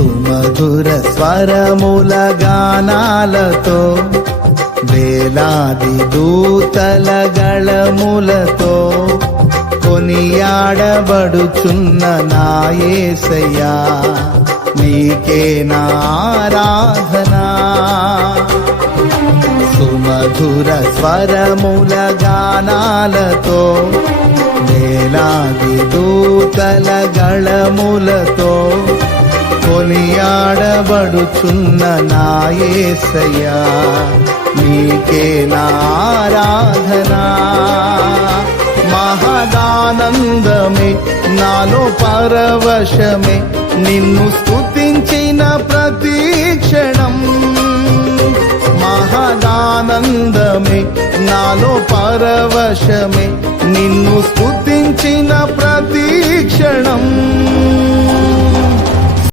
సుమధుర స్వరముల గానాలతో వేలాది దూతల గళములతో కొనియాడబడుచున్న నా యేసయ్యా నీకే నా ఆరాధనా. సుమధుర స్వరముల గానాలతో వేలాది దూతల గళములతో కొనియాడబడుచున్న నా యేసయ్యా నీకే నా ఆరాధనా. మహదానందమే నాలో పరవశమే నిన్ను స్తుతించిన ప్రతి క్షణం. మహదానందమే నాలో పరవశమే నిన్ను స్తుతించిన ప్రతి క్షణం.